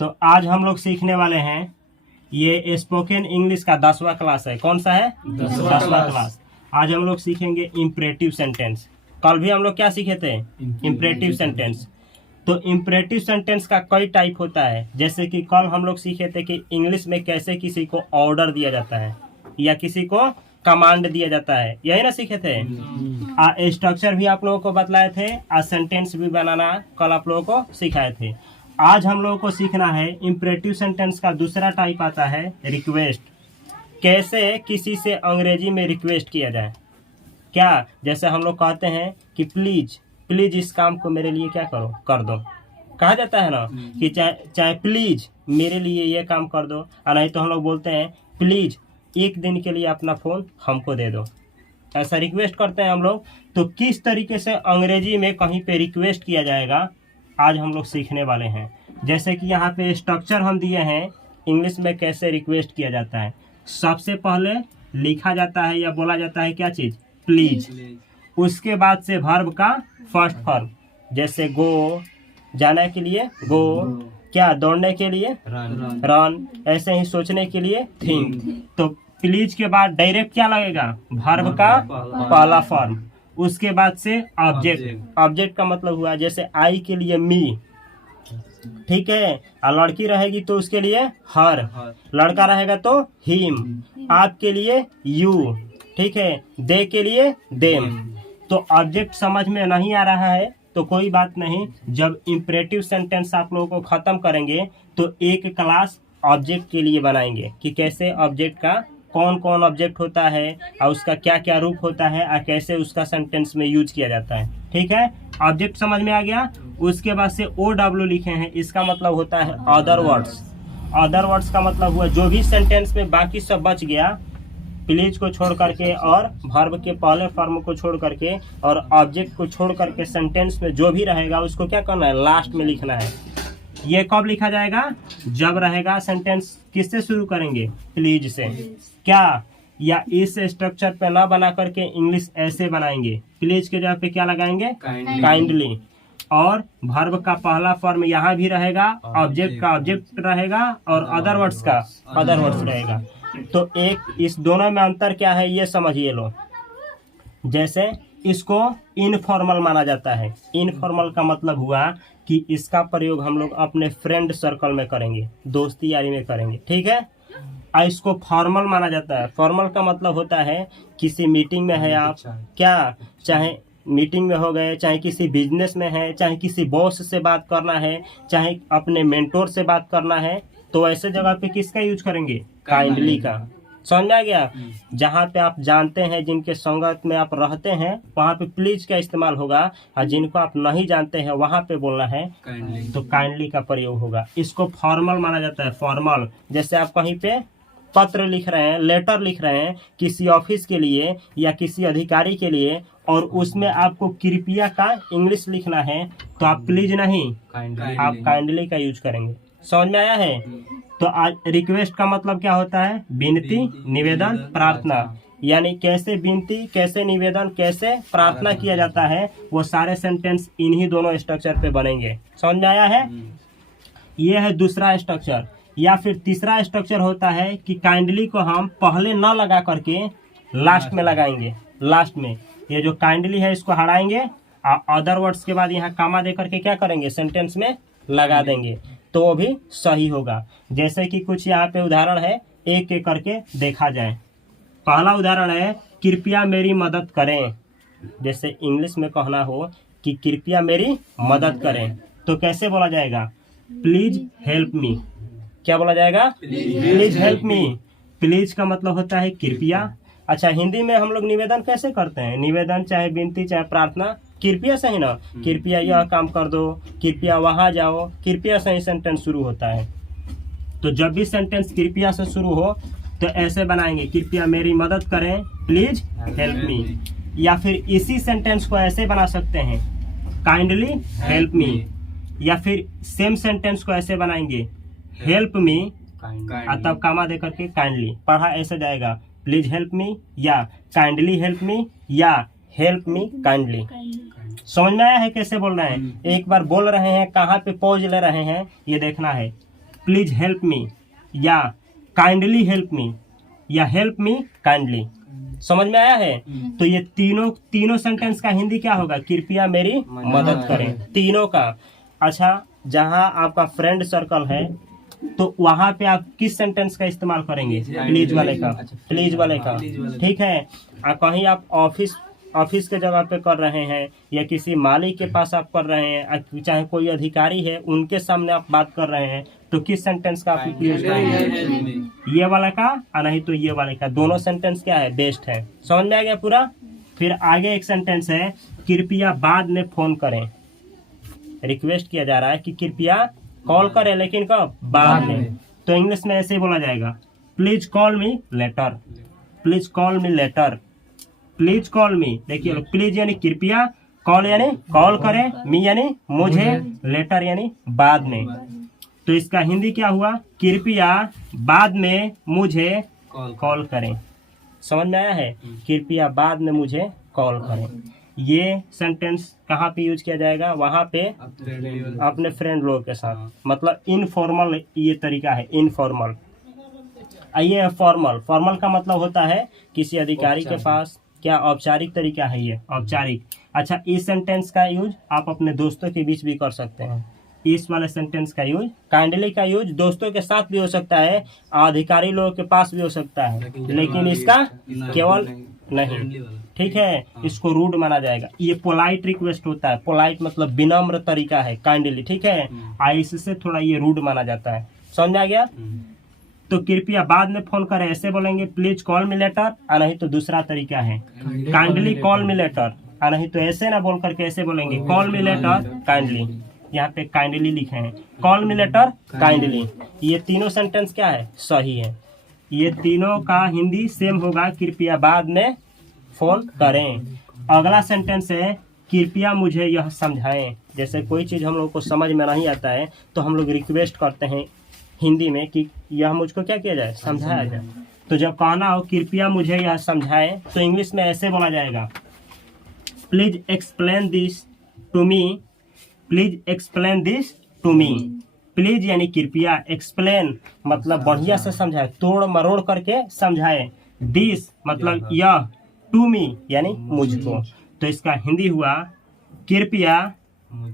तो आज हम लोग सीखने वाले हैं, ये स्पोकन इंग्लिश का 10वां क्लास है। कौन सा है? 10वां क्लास। आज हम लोग सीखेंगे इम्परेटिव सेंटेंस। कल भी हम लोग क्या सीखे थे? Imperative sentence. तो इम्परेटिव सेंटेंस का कई टाइप होता है। जैसे कि कल हम लोग सीखे थे कि इंग्लिश में कैसे किसी को ऑर्डर दिया जाता है या किसी को कमांड दिया जाता है, यही ना सीखे थे। स्ट्रक्चर भी आप लोगों को बतलाए थे, सेंटेंस भी बनाना कल आप लोगों को सिखाए थे। आज हम लोगों को सीखना है इम्परेटिव सेंटेंस का दूसरा टाइप आता है रिक्वेस्ट। कैसे किसी से अंग्रेजी में रिक्वेस्ट किया जाए। क्या जैसे हम लोग कहते हैं कि प्लीज प्लीज इस काम को मेरे लिए क्या करो, कर दो। कहा जाता है ना कि चाहे प्लीज मेरे लिए ये काम कर दो, और नहीं तो हम लोग बोलते हैं प्लीज एक दिन के लिए अपना फोन हमको दे दो। ऐसा रिक्वेस्ट करते हैं हम लोग। तो किस तरीके से अंग्रेजी में कहीं पे रिक्वेस्ट किया जाएगा आज हम लोग सीखने वाले हैं। जैसे कि यहाँ पे स्ट्रक्चर हम दिए हैं इंग्लिश में कैसे रिक्वेस्ट किया जाता है। सबसे पहले लिखा जाता है या बोला जाता है क्या चीज? प्लीज। उसके बाद से वर्ब का फर्स्ट फॉर्म, जैसे गो जाने के लिए गो, क्या दौड़ने के लिए रन, ऐसे ही सोचने के लिए थिंक। तो प्लीज के बाद डायरेक्ट क्या लगेगा? वर्ब का पहला फॉर्म। उसके बाद से ऑब्जेक्ट। ऑब्जेक्ट का मतलब हुआ जैसे आई के लिए मी, ठीक है, और लड़की रहेगी तो उसके लिए हर, लड़का रहेगा तो हिम, आप के लिए यू, ठीक है, दे के लिए देम। तो ऑब्जेक्ट समझ में नहीं आ रहा है तो कोई बात नहीं, जब इम्परेटिव सेंटेंस आप लोगों को खत्म करेंगे तो एक क्लास ऑब्जेक्ट के लिए बनाएंगे कि कैसे ऑब्जेक्ट का कौन कौन ऑब्जेक्ट होता है और उसका क्या क्या रूप होता है और कैसे उसका सेंटेंस में यूज किया जाता है। ठीक है, ऑब्जेक्ट समझ में आ गया। उसके बाद से OW लिखे हैं, इसका मतलब होता है अदर वर्ड्स। अदर वर्ड्स का मतलब हुआ जो भी सेंटेंस में बाकी सब बच गया, प्लीज को छोड़ करके और वर्ब के पहले फॉर्म को छोड़ करके और ऑब्जेक्ट को छोड़ करके सेंटेंस में जो भी रहेगा उसको क्या करना है? लास्ट में लिखना है। ये कब लिखा जाएगा? जब रहेगा सेंटेंस किससे शुरू करेंगे? प्लीज से। क्या या इस स्ट्रक्चर पे ना बना करके इंग्लिश ऐसे बनाएंगे, प्लीज के जगह पे क्या लगाएंगे? काइंडली। और वर्ब का पहला फॉर्म यहाँ भी रहेगा, ऑब्जेक्ट का ऑब्जेक्ट रहेगा और अदर वर्ड्स का अदर वर्ड्स रहेगा। तो एक इस दोनों में अंतर क्या है ये समझिए लो। जैसे इसको इनफॉर्मल माना जाता है। इनफॉर्मल का मतलब हुआ कि इसका प्रयोग हम लोग अपने फ्रेंड सर्कल में करेंगे, दोस्ती यारी में करेंगे, ठीक है। और इसको फॉर्मल माना जाता है। फॉर्मल का मतलब होता है किसी मीटिंग में है आप, क्या चाहे मीटिंग में हो गए, चाहे किसी बिजनेस में है, चाहे किसी बॉस से बात करना है, चाहे अपने मेंटोर से बात करना है, तो ऐसे जगह पे किसका यूज करेंगे? काइंडली का। समझ आ गया? जहाँ पे आप जानते हैं, जिनके संगत में आप रहते हैं, वहाँ पे प्लीज का इस्तेमाल होगा, और जिनको आप नहीं जानते हैं वहाँ पे बोलना है तो काइंडली का प्रयोग होगा। इसको फॉर्मल माना जाता है। फॉर्मल जैसे आप कहीं पे पत्र लिख रहे हैं, लेटर लिख रहे हैं किसी ऑफिस के लिए या किसी अधिकारी के लिए, और उसमें आपको कृपया का इंग्लिश लिखना है तो आप प्लीज नहीं, आप काइंडली का यूज करेंगे। समझ में आया है? तो आज रिक्वेस्ट का मतलब क्या होता है? विनती, निवेदन, प्रार्थना। यानी कैसे विनती, कैसे निवेदन, कैसे प्रार्थना किया जाता है, वो सारे सेंटेंस इन्हीं दोनों स्ट्रक्चर पे बनेंगे। समझ में आया है? ये है दूसरा स्ट्रक्चर। या फिर तीसरा स्ट्रक्चर होता है कि काइंडली को हम पहले न लगा करके लास्ट में लगाएंगे। लास्ट में ये जो काइंडली है इसको हटाएंगे और अदर वर्ड्स के बाद यहाँ कामा दे करके क्या करेंगे? सेंटेंस में लगा देंगे, तो वो भी सही होगा। जैसे कि कुछ यहाँ पे उदाहरण है, एक एक करके देखा जाए। पहला उदाहरण है कृपया मेरी मदद करें। जैसे इंग्लिश में कहना हो कि कृपया मेरी मदद करें, तो कैसे बोला जाएगा? Please help me. क्या बोला जाएगा? Please help me. प्लीज का मतलब होता है कृपया। अच्छा, हिंदी में हम लोग निवेदन कैसे करते हैं? निवेदन चाहे विनती चाहे प्रार्थना, कृपया से ही ना, कृपया यह काम कर दो, कृपया वहां जाओ, कृपया से ही सेंटेंस शुरू होता है। तो जब भी सेंटेंस कृपया से शुरू हो तो ऐसे बनाएंगे, कृपया मेरी मदद करें, प्लीज हेल्प मी। या फिर इसी सेंटेंस को ऐसे बना सकते हैं, काइंडली हेल्प मी। या फिर सेम सेंटेंस को ऐसे बनाएंगे, हेल्प मी, तब कामा दे करके काइंडली। पढ़ा ऐसे जाएगा, प्लीज हेल्प मी या काइंडली हेल्प मी या हेल्प मी काइंडली। समझ में आया है कैसे बोलना है? एक बार बोल रहे हैं, कहाँ पे पॉज ले रहे हैं ये देखना है। प्लीज हेल्प मी, या काइंडली हेल्प मी, या हेल्प मी काइंडली। समझ में आया है? तो ये तीनों सेंटेंस का हिंदी क्या होगा? कृपया मेरी मदद करें, तीनों का। अच्छा, जहाँ आपका फ्रेंड सर्कल है तो वहां पे आप किस सेंटेंस का इस्तेमाल करेंगे? प्लीज वाले का, प्लीज वाले का, ठीक है। कहीं आप ऑफिस के जगह पे कर रहे हैं, या किसी मालिक के पास आप कर रहे हैं, चाहे कोई अधिकारी है उनके सामने आप बात कर रहे हैं, तो किस सेंटेंस का आप यूज करेंगे? ये वाला का, और नहीं तो ये वाले का। दोनों सेंटेंस क्या है? बेस्ट है। समझ में आ गया पूरा? फिर आगे एक सेंटेंस है, कृपया बाद में फोन करें। रिक्वेस्ट किया जा रहा है कि कृपया कॉल करें, लेकिन कब? बाद में। तो इंग्लिश में ऐसे ही बोला जाएगा, please call me later, please call me later, please call मी। देखिए, प्लीज यानी कृपया, कॉल यानी कॉल करें, मी यानी मुझे, लेटर यानी बाद में। तो इसका हिंदी क्या हुआ? कृपया बाद में मुझे कॉल करें। समझ में आया है? कृपया बाद में मुझे कॉल करें। ये सेंटेंस कहाँ पे यूज किया जाएगा? वहां पे अपने फ्रेंड लोगों के साथ, मतलब इनफॉर्मल ये तरीका है, इनफॉर्मल। ये फॉर्मल, फॉर्मल का मतलब होता है किसी अधिकारी के पास। क्या औपचारिक तरीका है ये? औपचारिक। अच्छा, इस सेंटेंस का यूज आप अपने दोस्तों के बीच भी कर सकते हैं। इस वाले सेंटेंस का यूज, काइंडली का यूज दोस्तों के साथ भी हो सकता है, अधिकारी लोगों के पास भी हो सकता है, लेकिन इसका केवल नहीं, ठीक है, इसको रूड माना जाएगा। ये पोलाइट रिक्वेस्ट होता है, पोलाइट मतलब विनम्र तरीका है, काइंडली, ठीक है। इससे थोड़ा ये रूड माना जाता है। समझ आ गया? तो कृपया बाद में फोन करें, ऐसे बोलेंगे प्लीज कॉल मी लेटर, और नहीं तो दूसरा तरीका है काइंडली कॉल मी लेटर, और नहीं तो ऐसे ना बोल करके ऐसे बोलेंगे कॉल मी लेटर काइंडली। यहाँ पे काइंडली लिखे हैं, कॉल मी लेटर काइंडली। ये तीनों सेंटेंस क्या है? सही है। ये तीनों का हिंदी सेम होगा, कृपया बाद में फोन करें। अगला सेंटेंस है, कृपया मुझे यह समझाएं। जैसे कोई चीज हम लोग को समझ में नहीं आता है तो हम लोग रिक्वेस्ट करते हैं हिंदी में कि यह मुझको क्या किया जाए? समझाया जाए। तो जब कहना हो कृपया मुझे यह समझाएं, तो इंग्लिश में ऐसे बोला जाएगा, please explain this to me, please explain this to me. Please यानी कृपया, एक्सप्लेन मतलब बढ़िया से समझाए, तोड़ मरोड़ करके समझाए, दिस मतलब यह, टू मी यानी मुझको। तो इसका हिंदी हुआ, कृपया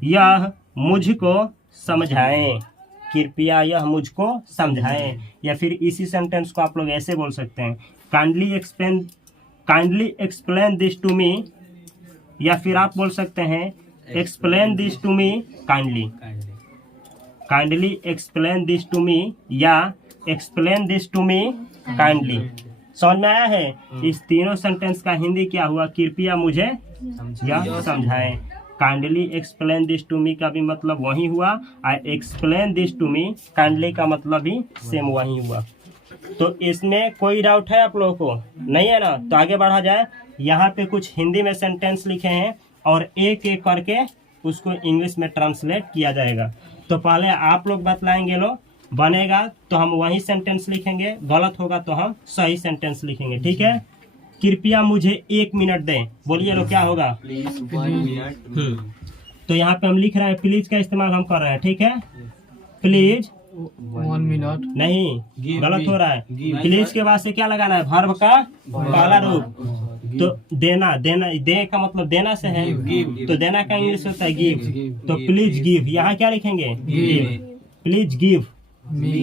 यह मुझको समझाएं, कृपया यह मुझको समझाएं। या फिर इसी सेंटेंस को आप लोग ऐसे बोल सकते हैं, kindly explain this to me, या फिर आप बोल सकते हैं explain this to me kindly, kindly explain this to me, या explain this to me kindly. समझ में आया है? इस तीनों सेंटेंस का हिंदी क्या हुआ? कृपया मुझे यह समझाएं। Kindly explain this to me का भी मतलब वही हुआ, और explain this to me kindly का मतलब भी सेम वही हुआ। तो इसमें कोई डाउट है आप लोगों को? नहीं है ना? तो आगे बढ़ा जाए। यहाँ पे कुछ हिंदी में सेंटेंस लिखे हैं और एक एक करके उसको इंग्लिश में ट्रांसलेट किया जाएगा। तो पहले आप लोग बतलाएंगे, लो बनेगा तो हम वही सेंटेंस लिखेंगे, गलत होगा तो हम सही सेंटेंस लिखेंगे, ठीक है। कृपया मुझे 1 मिनट दें, बोलिए लो क्या होगा? तो यहाँ पे हम लिख रहे हैं, प्लीज का इस्तेमाल हम कर रहे हैं, ठीक है। प्लीज 1 मिनट नहीं, गलत हो रहा है। प्लीज के बाद से क्या लगाना है? वर्ब का पहला रूप। तो देना, देना, दे का मतलब देना से है, तो देना का इंग्लिश होता है गिव। तो प्लीज गिव, यहाँ क्या लिखेंगे? गिव। Please give.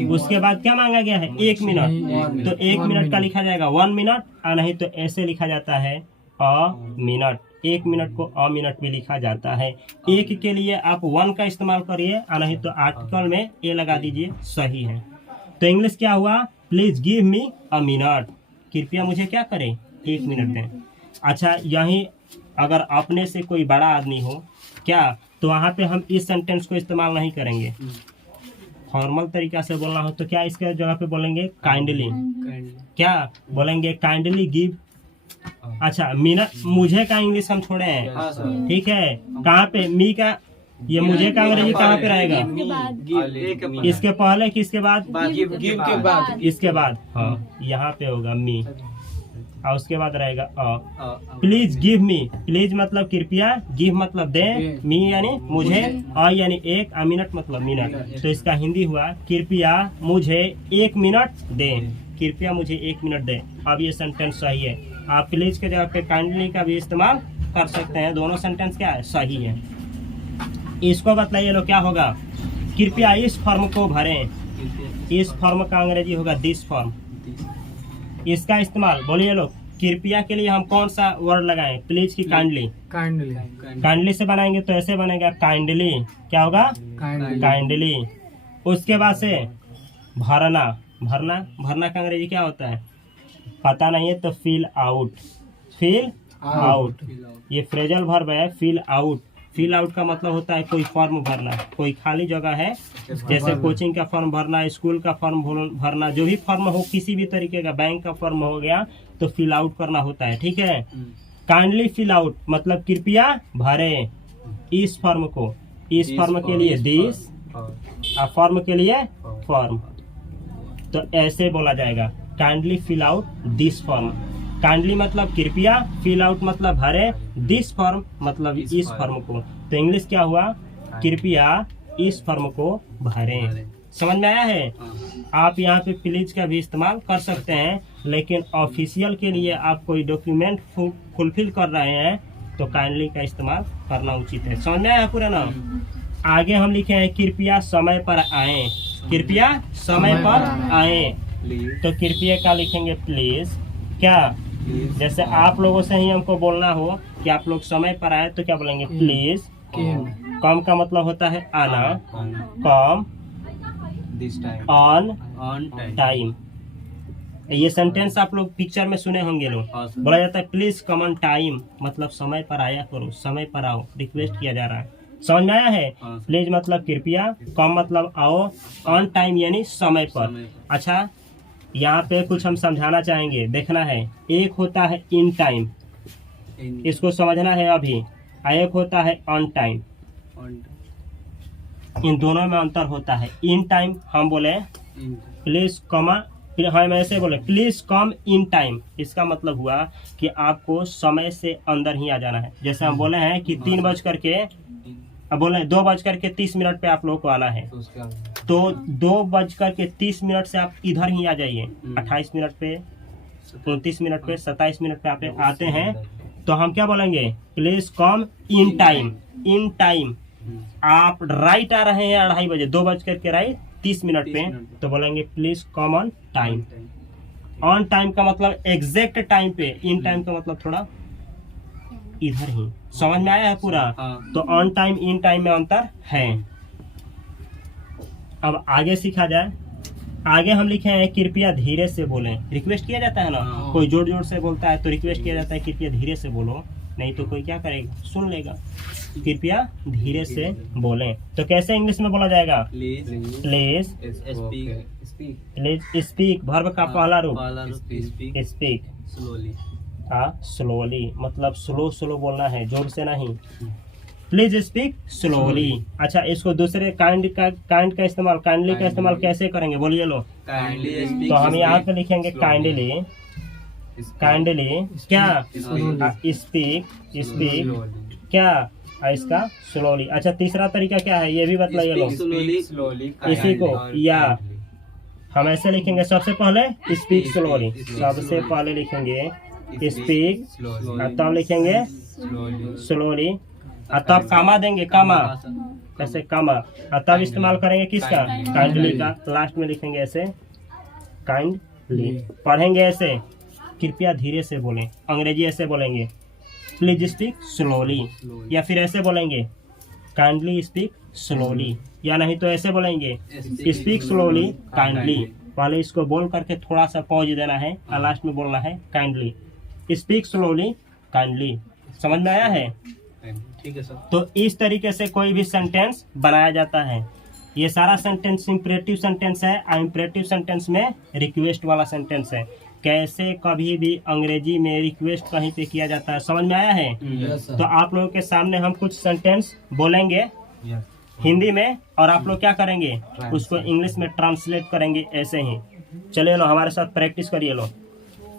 उसके बाद क्या मांगा गया है? 1 मिनट। तो 1 मिनट का लिखा जाएगा 1 मिनट, और नहीं तो ऐसे लिखा जाता है अ मिनट। 1 मिनट को अ मिनट भी लिखा जाता है। एक के लिए आप 1 का इस्तेमाल करिए, और नहीं तो आर्टिकल में ए लगा दीजिए, सही है। तो इंग्लिश क्या हुआ? Please give me a minute, कृपया मुझे क्या करें? 1 मिनट दें। अच्छा, यही अगर अपने से कोई बड़ा आदमी हो क्या, तो वहाँ पे हम इस सेंटेंस को इस्तेमाल नहीं करेंगे। फॉर्मल तरीका से बोलना हो तो क्या इसके जगह पे बोलेंगे? काइंडली। क्या बोलेंगे? Kindly give. अच्छा, मिनट, मुझे का इंग्लिश हम छोड़े हैं, ठीक है। कहाँ पे मी का, ये मुझे का अंग्रेजी कहाँ पे रहेगा? इसके पहले कि इसके बाद? गिव के बाद। इसके बाद, हाँ, यहाँ पे होगा मी। और उसके बाद रहेगा प्लीज गिव मी, प्लीज मतलब कृपया, गिव मतलब दे, मी यानी मुझे, यानी एक, मिनट मतलब मिनट। तो इसका हिंदी हुआ कृपया मुझे 1 मिनट दें, कृपया मुझे 1 मिनट दें। अब ये सेंटेंस सही है। आप प्लीज के जगह पे काइंडली का भी इस्तेमाल कर सकते हैं, दोनों सेंटेंस क्या है, सही है। इसको बताइए लो क्या होगा, कृपया इस फॉर्म को भरें, इस फॉर्म का अंग्रेजी होगा दिस फॉर्म। इसका इस्तेमाल बोलिए लोग, कृपया के लिए हम कौन सा वर्ड लगाएं, प्लीज की काइंडली, काइंडली से बनाएंगे तो ऐसे बनेगा काइंडली, क्या होगा काइंडली। उसके बाद से भरना, भरना, भरना का अंग्रेजी क्या होता है पता नहीं है तो फिल आउट, फिल आउट, ये फ्रेजल वर्ब है फिल आउट। फिल आउट का मतलब होता है कोई फॉर्म भरना, कोई खाली जगह है, जैसे कोचिंग का फॉर्म भरना, स्कूल का फॉर्म भरना, जो भी फॉर्म हो किसी भी तरीके का, बैंक का फॉर्म हो गया तो फिल आउट करना होता है, ठीक है। काइंडली फिल आउट मतलब कृपया भरें इस फॉर्म को, इस फॉर्म के लिए दिस और फॉर्म के लिए फॉर्म, तो ऐसे बोला जाएगा kindly fill out this form. Kindly मतलब कृपया, फिल आउट मतलब भरे, दिस फॉर्म मतलब इस फॉर्म को। तो इंग्लिश क्या हुआ, कृपया इस फॉर्म को भरें। समझ में आया है। आप यहाँ पे प्लीज का भी इस्तेमाल कर सकते हैं, लेकिन ऑफिशियल के लिए आप कोई डॉक्यूमेंट फुलफिल कर रहे हैं तो काइंडली का इस्तेमाल करना उचित है। समझ में आया पूरा ना। आगे हम लिखे हैं कृपया समय पर आए, कृपया समय पर आए, तो कृपया का लिखेंगे प्लीज, क्या जैसे आप लोगों से ही हमको बोलना हो कि आप लोग समय पर आए तो क्या बोलेंगे प्लीज। कम का मतलब होता है आना, कम ऑन टाइम। ये सेंटेंस आप लोग पिक्चर में सुने होंगे लोग, बोला जाता है प्लीज कम ऑन टाइम, मतलब समय पर आया करो, समय पर आओ, रिक्वेस्ट किया जा रहा है। समझ में आया है। प्लीज मतलब कृपया, कम मतलब आओ, ऑन टाइम यानी समय पर। अच्छा, यहाँ पे कुछ हम समझाना चाहेंगे, देखना है। एक होता है इन टाइम, इसको समझना है अभी। एक होता है ऑन टाइम, इन दोनों में अंतर होता है। इन टाइम हम बोले प्लीज कमा, हम ऐसे बोले प्लीज कम इन टाइम, इसका मतलब हुआ कि आपको समय से अंदर ही आ जाना है। जैसे हम बोले हैं कि 3 बज करके, अब बोले 2 बज करके 30 मिनट पे आप लोगों को आना है, तो 2 बज करके 30 मिनट से आप इधर ही आ जाइए। 28 मिनट पे, 29 मिनट पे, 27 मिनट पे आप आते हैं तो हम क्या बोलेंगे, please come in time. In time आप राइट आ रहे हैं 2:30 बजे, 2 बज करके राइट 30 मिनट पे, तो बोलेंगे please come on time. On time का मतलब एग्जैक्ट टाइम पे, इन टाइम का मतलब थोड़ा इधर ही। समझ में आया है पूरा। तो ऑन टाइम इन टाइम में अंतर है। अब आगे सीखा जाए। आगे हम लिखे हैं कृपया धीरे से बोलें, रिक्वेस्ट किया जाता है ना, कोई जोर जोर से बोलता है तो रिक्वेस्ट किया जाता है कृपया धीरे से बोलो, नहीं तो कोई क्या करेगा, सुन लेगा। कृपया धीरे से बोलें, तो कैसे इंग्लिश में बोला जाएगा, प्लीज स्पीक, वर्ब का पहला रूप स्पीक, स्लोली मतलब स्लो स्लो बोलना है, जोर से नहीं। Please speak slowly. अच्छा, इसको दूसरे काइंड का इस्तेमाल, काइंडली का इस्तेमाल कैसे करेंगे बोलिए लो। तो हम यहाँ पे लिखेंगे काइंडली, काइंडली क्या, स्पीक क्या, इसका स्लोली। अच्छा, तीसरा तरीका क्या है ये भी बताइए लो। इसी को या हम ऐसे लिखेंगे, सबसे पहले स्पीक स्लोली, सबसे पहले लिखेंगे स्पीक, तब लिखेंगे स्लोली, तब कामा देंगे, कामा ऐसे कामा, तब इस्तेमाल करेंगे किसका, काइंडली का। लास्ट में लिखेंगे ऐसे काइंडली। पढ़ेंगे ऐसे, कृपया धीरे से बोलें, अंग्रेजी ऐसे बोलेंगे प्लीज स्पीक स्लोली, या फिर ऐसे बोलेंगे काइंडली स्पीक स्लोली, या नहीं तो ऐसे बोलेंगे स्पीक स्लोली काइंडली। पहले इसको बोल करके थोड़ा सा पॉज देना है और लास्ट में बोलना है काइंडली, स्पीक स्लोली काइंडली। समझ में आया है। ठीक है सर। तो इस तरीके से कोई भी सेंटेंस बनाया जाता है। ये सारा सेंटेंस इंपरेटिव सेंटेंस है, और इंपरेटिव सेंटेंस में रिक्वेस्ट वाला सेंटेंस है। कैसे कभी भी अंग्रेजी में रिक्वेस्ट कहीं पे किया जाता है, समझ में आया है। तो आप लोगों के सामने हम कुछ सेंटेंस बोलेंगे हिंदी में, और आप लोग क्या करेंगे, उसको इंग्लिश में ट्रांसलेट करेंगे ऐसे ही। चलिए लो, हमारे साथ प्रैक्टिस करिए लो।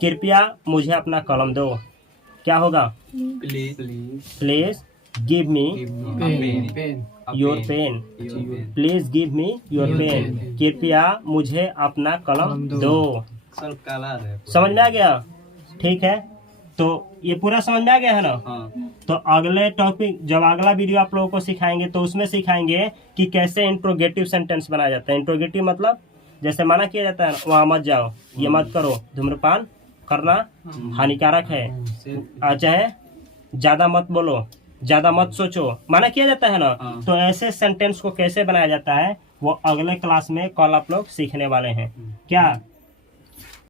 कृपया मुझे अपना कलम दो। क्या होगा? Please give me your pen. Please give me your pen. कृपया मुझे अपना कलम दो। समझ में आ गया? ठीक है, तो ये पूरा समझ में आ गया है ना? तो अगले टॉपिक, जब अगला वीडियो आप लोगों को सिखाएंगे तो उसमें सिखाएंगे कि कैसे इंट्रोगेटिव सेंटेंस बनाया जाता है। इंट्रोगेटिव मतलब जैसे मना किया जाता है, वहां मत जाओ, ये मत करो, धूम्रपान करना हानिकारक है, चाहे ज्यादा मत बोलो, ज्यादा मत सोचो, मना किया जाता है ना। तो ऐसे सेंटेंस को कैसे बनाया जाता है वो अगले क्लास में कल आप लोग सीखने वाले हैं। क्या